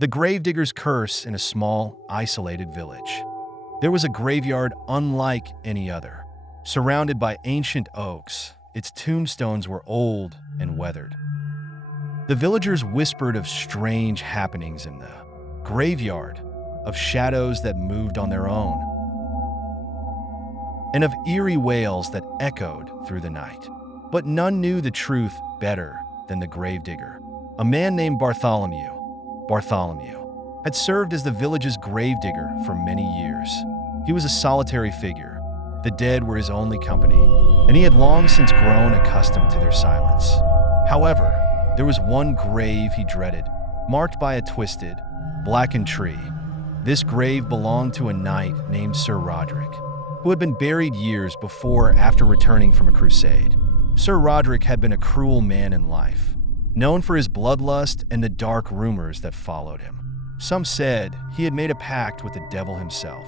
The gravedigger's curse in a small, isolated village. There was a graveyard unlike any other. Surrounded by ancient oaks, its tombstones were old and weathered. The villagers whispered of strange happenings in the graveyard, of shadows that moved on their own, and of eerie wails that echoed through the night. But none knew the truth better than the gravedigger, a man named Bartholomew. Bartholomew had served as the village's gravedigger for many years. He was a solitary figure. The dead were his only company, and he had long since grown accustomed to their silence. However, there was one grave he dreaded, marked by a twisted, blackened tree. This grave belonged to a knight named Sir Roderick, who had been buried years before after returning from a crusade. Sir Roderick had been a cruel man in life, known for his bloodlust and the dark rumors that followed him. Some said he had made a pact with the devil himself,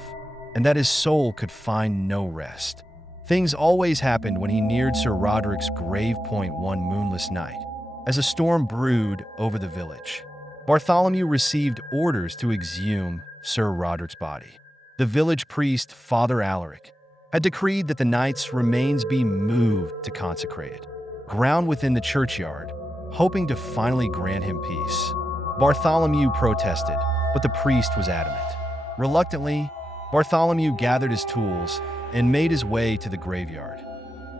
and that his soul could find no rest. Things always happened when he neared Sir Roderick's grave point one moonless night, as a storm brewed over the village. Bartholomew received orders to exhume Sir Roderick's body. The village priest, Father Alaric, had decreed that the knight's remains be moved to consecrated ground within the churchyard, hoping to finally grant him peace. Bartholomew protested, but the priest was adamant. Reluctantly, Bartholomew gathered his tools and made his way to the graveyard.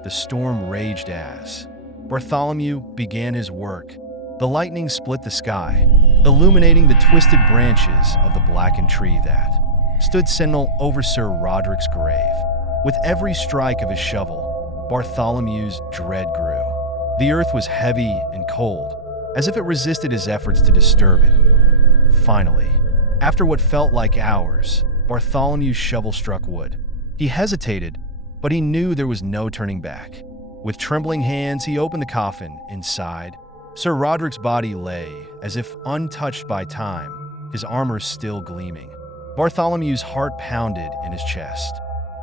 The storm raged as Bartholomew began his work. The lightning split the sky, illuminating the twisted branches of the blackened tree that stood sentinel over Sir Roderick's grave. With every strike of his shovel, Bartholomew's dread grew. The earth was heavy and cold, as if it resisted his efforts to disturb it. Finally, after what felt like hours, Bartholomew's shovel struck wood. He hesitated, but he knew there was no turning back. With trembling hands, he opened the coffin. Inside, Sir Roderick's body lay, as if untouched by time, his armor still gleaming. Bartholomew's heart pounded in his chest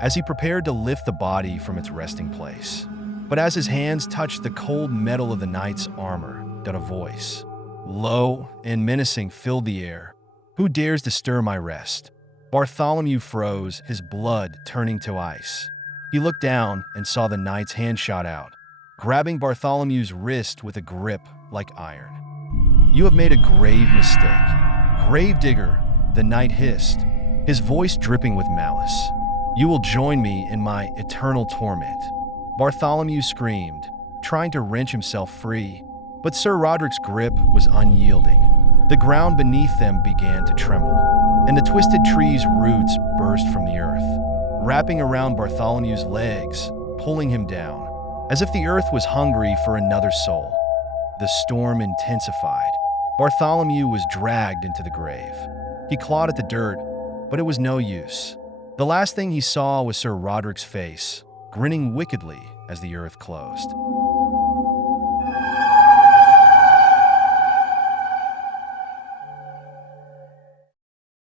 as he prepared to lift the body from its resting place. But as his hands touched the cold metal of the knight's armor, a voice, low and menacing, filled the air. "Who dares disturb my rest?" Bartholomew froze, his blood turning to ice. He looked down and saw the knight's hand shot out, grabbing Bartholomew's wrist with a grip like iron. "You have made a grave mistake, gravedigger," the knight hissed, his voice dripping with malice. "You will join me in my eternal torment." Bartholomew screamed, trying to wrench himself free, but Sir Roderick's grip was unyielding. The ground beneath them began to tremble, and the twisted tree's roots burst from the earth, wrapping around Bartholomew's legs, pulling him down, as if the earth was hungry for another soul. The storm intensified. Bartholomew was dragged into the grave. He clawed at the dirt, but it was no use. The last thing he saw was Sir Roderick's face, grinning wickedly as the earth closed.